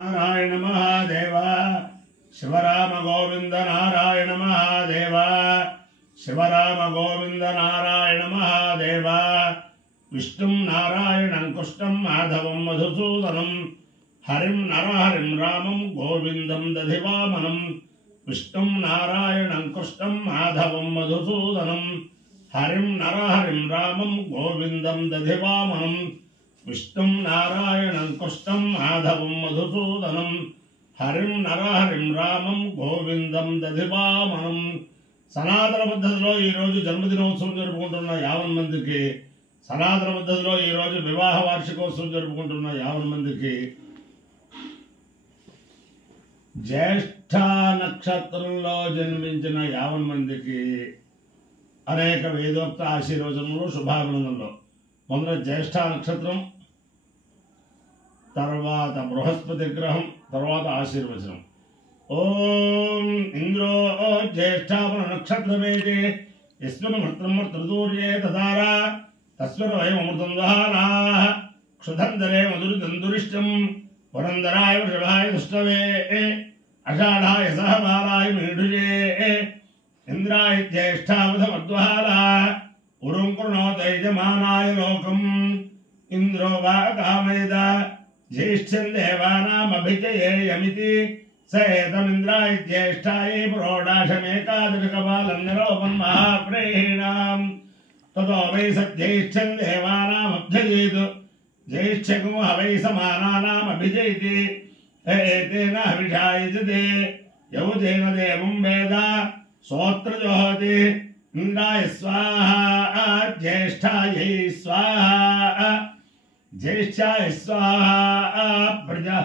नारायण महादेव शिवराम गोविंद नारायण महादेव शिवराम गोविंद नारायण महादेव विष्णुं नारायणं कृष्णं माधवं मधुसूदनं हरिं नरहरिं रामं गोविंदं दधिवामनं विष्णुं नारायणं कृष्णं माधवं मधुसूदनं हरिं नरहरिं रामं गोविंदं दधिवामनं विष्णुं नारायणं कृष्णं माधवं मधुसूदनं हरिं नरहरिं रामं गोविंदं दधिवामनं సనాతన పద్ధతిలో ఈ రోజు జన్మదినోత్సవం జరుపుకుంటున్న 50 మందికి సనాతన పద్ధతిలో ఈ రోజు వివాహ వార్షికోత్సవం జరుపుకుంటున్న 50 మందికి జ్యేష్ఠ నక్షత్రంలో జన్మించిన 50 మందికి అనేక వేదోక్త ఆశీర్వచనములు శుభాభినందనలు. మొదట జ్యేష్ఠ నక్షత్రం, తర్వాత బృహస్పతి గ్రహం, తర్వాత ఆశీర్వచనం. ओम इंद्रो ज्येष्ठापन नक्षत्रमेते यस्मिन् मृत्रं मृतृदूर्ये तदारा तस्मिन् वयम् अमृतं दहानाः क्षुधन्दरे मधुरिदन्दुरिष्टं पुरन्दराय वृषभाय दुष्टवे अषाढाय सहबालाय मेढुजे इंद्राय ज्येष्ठावधमद्वहाला उरुं कृणोत यजमानाय लोकम् इंद्रो वा कामयेद ज्येष्ठं देवानामभिजयेयमिति सेतमिन्द्राय ज्येष्ठाय प्रोडाशमेकादशकपालं निरोपन् महाप्रेणां ततो वै सज्येष्ठं देवानामभ्यजेतु ज्येष्ठकं हवै समानानामभिजयति एतेन हविषाय यजते यौजेन देवं वेद सोत्रजोहति इन्द्राय स्वाहा ज्येष्ठायै स्वाहा ज्येष्ठाय स्वाहा प्रजा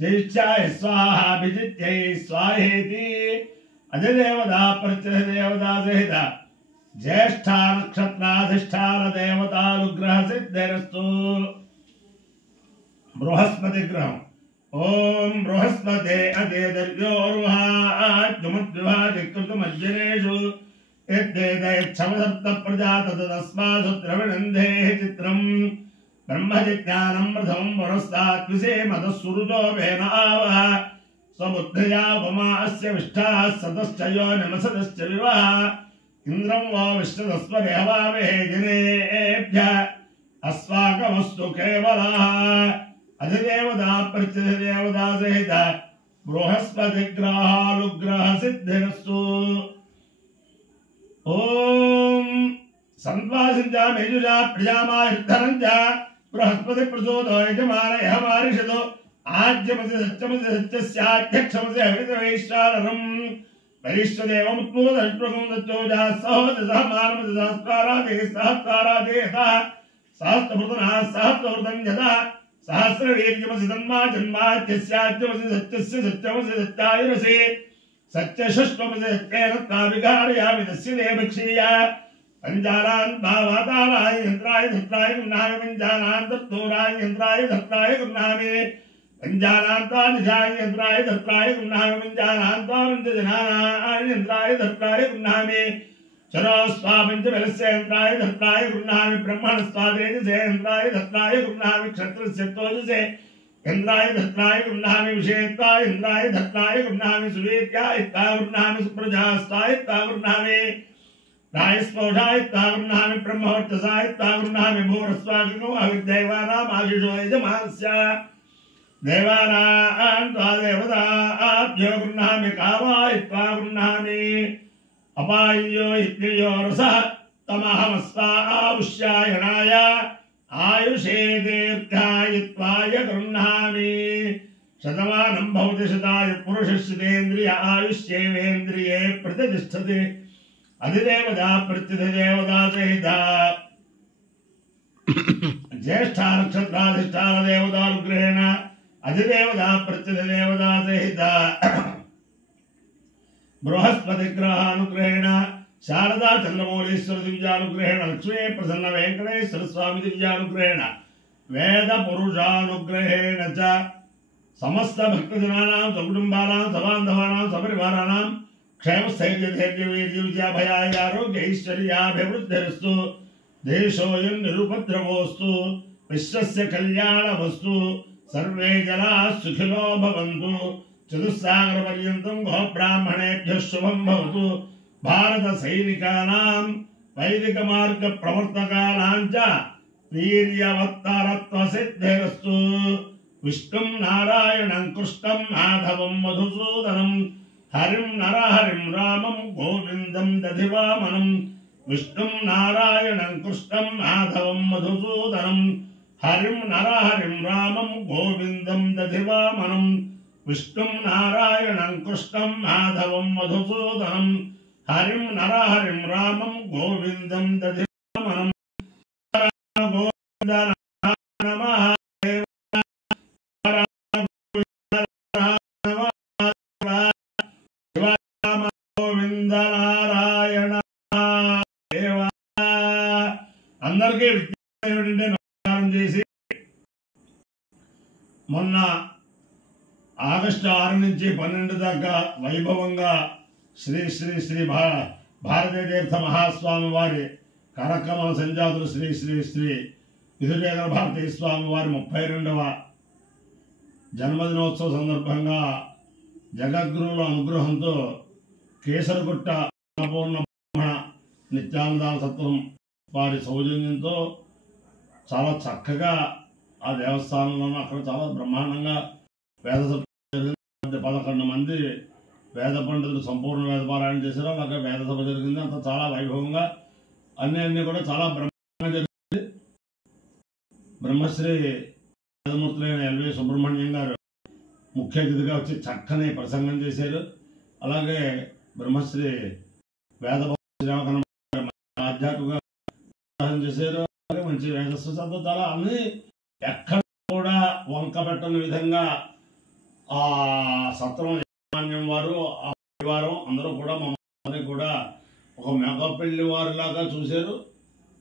ज्येष्ठाय स्वाहा विजित्यै स्वाहेति अधिदेवता प्रत्यधिदेवता सहित ज्येष्ठा नक्षत्राधिष्ठान देवतानुग्रह सिद्धिरस्तु. बृहस्पति ग्रहम्. ओम बृहस्पते अदेदर्योर्वाद्युमद्विभाजिकृतमज्जनेषु यद्देदयच्छमसप्त प्रजा तदस्मासु द्रविणन्धे चित्रम् ब्रह्मजिज्ञानं प्रथमं पुरस्तात् विषेमतः वेनावः स्वबुद्ध्या उपमा अस्य विष्ठाः सतश्च यो निमसतश्च विवः इन्द्रं वो विष्णुस्वरेहवामहे जनेभ्यः अस्माकमस्तु केवलः. अधिदेवता प्रत्यधिदेवता सहित बृहस्पतिग्रहानुग्रह सिद्धिरस्तु. ओम संवासिंजा मेजुजा प्रियामा युद्धरंजा बृहस्पति प्रचोदो यजमान यहमारिषदो आज्यमसि सत्यमसि सत्यस्याध्यक्षमसि हवितवैश्वानरम् वैश्वदेवमुत्मोदष्ट्वकं दत्तोजा सहोदसहमानमसि सहस्राराधे सहस्राराधे यथा सहस्रभृतनः सहस्रभृतं यथा सहस्रवीर्यमसि तन्मा जन्मात्यस्याद्यमसि सत्यस्य सत्यमसि सत्यायुरसि सत्यषष्ठमसि सत्येन त्वाभिघारयामि तस्य देवक्षीया पंजानान् भावाताराय यन्त्राय धत्राय गुणामि पंजानान् दत्तोराय यन्त्राय धत्राय गुणामि पंजानान् त्वादिशाय यन्त्राय धत्राय गुणामि पंजानान् त्वामञ्जनाय यन्त्राय धत्राय गुणामि चरोस्वा पंचबलस्य यन्त्राय धत्राय गुणामि ब्रह्मणस्त्वादेजसे यन्त्राय धत्राय गुणामि क्षत्रस्य तोजसे यन्त्राय धत्राय गुणामि विषयत्वा यन्त्राय धत्राय गुणामि सुवीर्याय त्वा गुणामि सुप्रजास्त्वाय त्वा गुणामि रायस्पोषाय तावृणामि ब्रह्मवर्चसाय तावृणामि भूरस्वाग्नो अविद्दैवानाम् आशिषो यजमानस्य देवानां त्वा देवताभ्यो गृह्णामि कामाय त्वा गृह्णामि अपाय्यो इत्ययो रसः तमहमस्वावुष्यायणाय आयुषे दीर्घाय त्वाय गृह्णामि शतमानं भवति शतायुः पुरुषस्येन्द्रिय आयुष्येवेन्द्रिये प्रतिष्ठति. अधिदेवता प्रत्यधिदेवता सहित ज्येष्ठा नक्षत्राधिष्ठान देवतानुग्रहेण अधिदेवता प्रत्यधिदेवता सहित बृहस्पति ग्रहानुग्रहेण शारदा चंद्रमौलीश्वर दिव्यानुग्रहेण लक्ष्मी प्रसन्न वेंकटेश्वर स्वामी दिव्यानुग्रहेण वेद पुरुषानुग्रहेण च समस्त भक्तजनानां सकुटुंबानां सबान्धवानां सपरिवाराणां क्षेम स्थैर्य धैर्य वीर्य विजयाभयाय आरोग्य ऐश्वर्याभिवृद्धिरस्तु. देशोऽयं निरुपद्रवोऽस्तु विश्वस्य कल्याणमस्तु. सर्वे जनाः सुखिनो भवन्तु चतुस्सागरपर्यन्तं गोब्राह्मणेभ्यः शुभं भवतु भारतसैनिकानां वैदिकमार्गप्रवर्तकानां च वीर्यवत्तरत्वसिद्धिरस्तु विष्णुं नारायणं कृष्णं माधवं मधुसूदनं हरिं नरहरिं रामं गोविन्दं दधिवामनं विष्णुं नारायणं कृष्णं माधवं मधुसूदनं हरिं नरहरिं रामं गोविन्दं दधिवामनं विष्णुं नारायणं कृष्णं माधवं मधुसूदनं हरिं नरहरिं रामं गोविन्दं दधिवामनं गोविन्द नमः गोविंद नारायण देवा अंदरिकी नमस्कारं చేసి మొన్న ఆగస్టు 6 నుంచి 12 దాకా వైభవంగా శ్రీ శ్రీ శ్రీ భారతీయ తీర్థ మహాస్వామి వారి కార్యక్రమ సంజాతులు శ్రీ శ్రీ శ్రీ విధులేఖర భారతీయ స్వామి వారి 32వ జన్మదినోత్సవ సందర్భంగా జగద్గురువుల అనుగ్రహంతో కేసరగుట్ట అన్నపూర్ణ నిత్యానందాన సత్రం వారి సౌజన్యంతో చాలా చక్కగా ఆ దేవస్థానంలోనూ అక్కడ చాలా బ్రహ్మాండంగా వేద సభ 11 మంది వేద పండితులు సంపూర్ణ వేద పారాయణ చేశారు. అలాగే వేద సభ జరిగింది. అంత చాలా వైభవంగా అన్నీ కూడా చాలా బ్రహ్మాండంగా జరిగింది. బ్రహ్మశ్రీ వేదమూర్తులైన ఎల్వి సుబ్రహ్మణ్యం గారు ముఖ్య అతిథిగా వచ్చి చక్కని ప్రసంగం చేశారు. అలాగే బ్రహ్మశ్రీ వేద శ్రీరామకృష్ణ ఆధ్యాత్మిక చేశారు. అలాగే మంచి వేదస్సు చాలా అన్ని ఎక్కడ కూడా వంక పెట్టని విధంగా ఆ సత్రం యాజమాన్యం వారు ఆ పరివారం అందరూ కూడా మమ్మల్ని కూడా ఒక మెగపెళ్లి వారిలాగా చూశారు.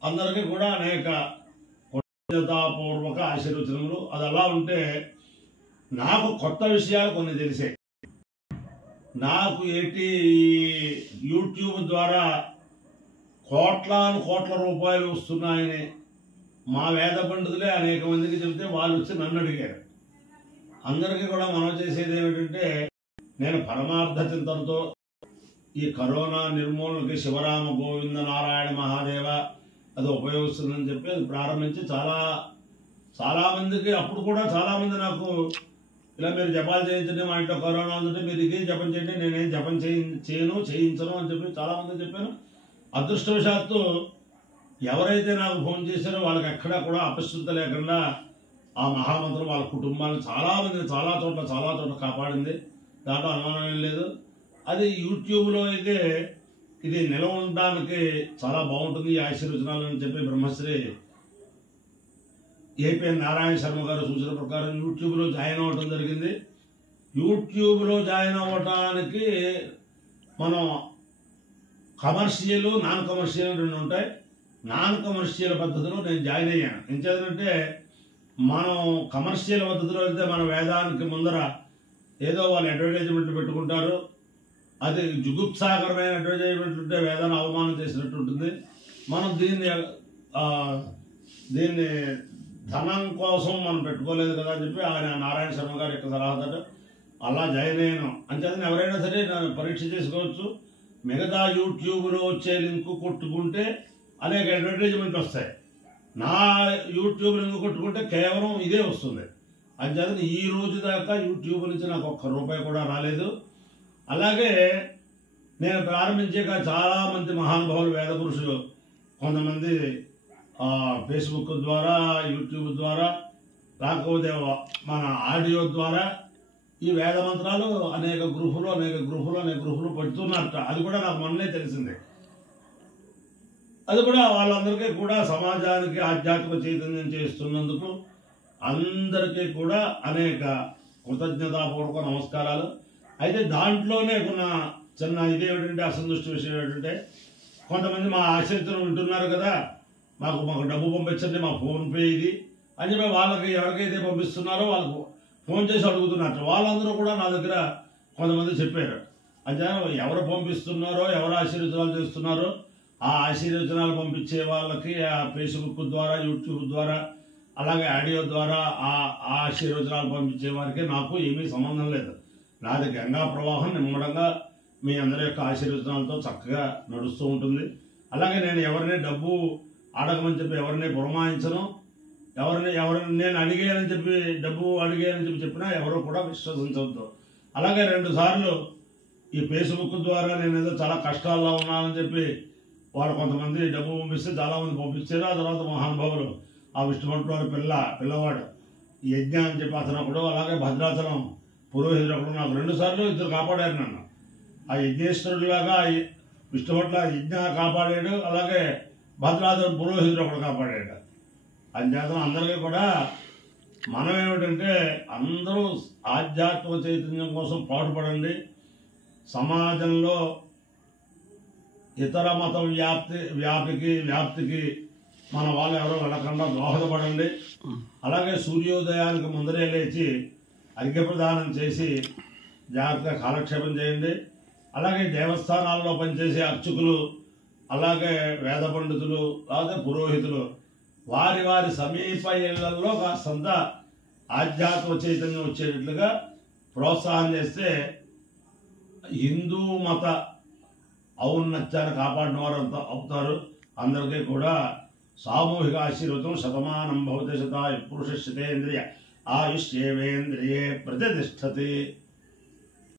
అందరికీ కూడా అనేక కృతజ్ఞతాపూర్వక ఆశీర్వచనములు. అది అలా ఉంటే నాకు కొత్త విషయాలు కొన్ని తెలిసాయి. నాకు యూట్యూబ్ ద్వారా కోట్ల రూపాయలు వస్తున్నాయని మా వేద పండితులే అనేక మందికి చెబితే వాళ్ళు వచ్చి నన్ను అడిగారు. అందరికీ కూడా మనం చేసేది ఏమిటంటే, నేను పరమార్థ చింతనతో ఈ కరోనా నిర్మూలనకి శివరామ గోవింద నారాయణ మహాదేవ అది ఉపయోగిస్తుందని చెప్పి అది ప్రారంభించి చాలా మందికి అప్పుడు కూడా చాలా మంది నాకు ఇలా మీరు జపాలు చేయించండి, మా ఇంట్లో కరోనా ఉందంటే మీరు ఇదే జపం చేయండి, నేనేం జపం చేయించను అని చెప్పి చాలా మంది చెప్పాను. అదృష్టవశాత్తు ఎవరైతే నాకు ఫోన్ చేశారో వాళ్ళకి ఎక్కడా కూడా అపశృత లేకుండా ఆ మహామంత్రం వాళ్ళ కుటుంబాలను చాలా చోట్ల కాపాడింది. దాంట్లో అనుమానం ఏం లేదు. అది యూట్యూబ్లో అయితే ఇది నిలవ ఉండడానికి చాలా బాగుంటుంది ఈ ఆశీర్వచనాలు అని చెప్పి బ్రహ్మశ్రీ ఏపీఎన్ నారాయణ శర్మ గారు సూచన ప్రకారం యూట్యూబ్లో జాయిన్ అవ్వటం జరిగింది. యూట్యూబ్లో జాయిన్ అవ్వటానికి మనం కమర్షియల్ నాన్ కమర్షియల్ రెండు ఉంటాయి. నాన్ కమర్షియల్ పద్ధతిలో నేను జాయిన్ అయ్యాను. ఏం చేద్దంటే, మనం కమర్షియల్ పద్ధతిలో వెళ్తే మన వేదానికి ముందర ఏదో వాళ్ళు అడ్వర్టైజ్మెంట్లు పెట్టుకుంటారు. అది జుగుప్సాకరమైన అడ్వర్టైజ్మెంట్లు ఉంటే వేదాన్ని అవమానం చేసినట్టు ఉంటుంది. మనం దీన్ని ధనం కోసం మనం పెట్టుకోలేదు కదా అని చెప్పి ఆయన నారాయణ శర్మ గారు యొక్క సలహాదారు అలా జాయిన్ అయ్యాను. అంతేదని ఎవరైనా సరే నన్ను పరీక్ష చేసుకోవచ్చు. మిగతా యూట్యూబ్లో వచ్చే లింకు కొట్టుకుంటే అనేక అడ్వర్టైజ్మెంట్ వస్తాయి. నా యూట్యూబ్ లింక్ కొట్టుకుంటే కేవలం ఇదే వస్తుంది. అంతేదని ఈ రోజు దాకా యూట్యూబ్ నుంచి నాకు ₹1 కూడా రాలేదు. అలాగే నేను ప్రారంభించాక చాలామంది మహానుభావులు వేద పురుషులు కొంతమంది ఫేస్బుక్ ద్వారా యూట్యూబ్ ద్వారా రాకపోతే మన ఆడియో ద్వారా ఈ వేద మంత్రాలు అనేక గ్రూపులు పెడుతున్నారట. అది కూడా నాకు మొన్నే తెలిసిందే. అది కూడా వాళ్ళందరికీ కూడా సమాజానికి ఆధ్యాత్మిక చైతన్యం చేస్తున్నందుకు అందరికీ కూడా అనేక కృతజ్ఞతాపూర్వక నమస్కారాలు. అయితే దాంట్లోనే కొన్న చిన్న ఇదేమిటంటే అసంతుష్టి విషయం ఏంటంటే, కొంతమంది మా ఆశ్రితులు ఉంటున్నారు కదా, మాకు డబ్బు పంపించండి, మా ఫోన్పే ఇది అని చెప్పి వాళ్ళకి ఎవరికైతే పంపిస్తున్నారో వాళ్ళకు ఫోన్ చేసి అడుగుతున్నట్టు వాళ్ళందరూ కూడా నా దగ్గర కొంతమంది చెప్పారు. అంటే ఎవరు పంపిస్తున్నారో ఎవరు ఆశీర్వచనాలు చేస్తున్నారో ఆ ఆశీర్వచనాలు పంపించే వాళ్ళకి ఆ ఫేస్బుక్ ద్వారా యూట్యూబ్ ద్వారా అలాగే ఆడియో ద్వారా ఆ ఆ ఆశీర్వచనాలు పంపించే వారికి నాకు ఏమీ సంబంధం లేదు. నాది గంగా ప్రవాహం నిమ్మడంగా మీ అందరి యొక్క ఆశీర్వచనాలతో చక్కగా నడుస్తూ ఉంటుంది. అలాగే నేను ఎవరిని డబ్బు అడగమని చెప్పి ఎవరిని పురమాయించను. ఎవరిని నేను అడిగానని చెప్పి డబ్బు అడిగానని చెప్పినా ఎవరు కూడా విశ్వసించవద్దు. అలాగే 2 సార్లు ఈ ఫేస్బుక్ ద్వారా నేను ఏదో చాలా కష్టాల్లో ఉన్నానని చెప్పి వాళ్ళు కొంతమంది డబ్బు పంపిస్తే చాలామంది పంపించారు. ఆ తర్వాత మహానుభావులు ఆ విష్ణుభట్ల వారి పిల్లవాడు యజ్ఞ అని చెప్పి అతను ఒకడు, అలాగే భద్రాచలం పురోహితుడు ఒకడు నాకు 2 సార్లు ఇద్దరు కాపాడారు నన్ను. ఆ యజ్ఞేశ్వరుడిలాగా విష్ణుభట్ల యజ్ఞ కాపాడాడు, అలాగే భద్రాచలం పురోహితుడు ఒకడు కాపాడాడు. అంచేతను అందరికీ కూడా మనం ఏమిటంటే అందరూ ఆధ్యాత్మిక చైతన్యం కోసం పాటుపడండి. సమాజంలో ఇతర మత వ్యాప్తికి మన వాళ్ళు ఎవరో వెళ్ళకుండా దోహదపడండి. అలాగే సూర్యోదయానికి ముందరే లేచి అర్ఘ్యప్రదానం చేసి జాగ్రత్తగా కాలక్షేపం చేయండి. అలాగే దేవస్థానాల్లో పనిచేసే అర్చకులు, అలాగే వేద పండితులు, అలాగే పురోహితులు వారి వారి సమీప ఇళ్లలో కాస్తంత ఆధ్యాత్మిక చైతన్యం వచ్చేటట్లుగా ప్రోత్సాహం చేస్తే హిందూ మత ఔన్నత్యాన్ని కాపాడిన వారు అంతా అవుతారు. అందరికీ కూడా సామూహిక ఆశీర్వదం. శతమానం భవతి శతాయు పురుష శతేంద్రియ ఆయుష్యేవేంద్రియే ప్రతిష్టతి.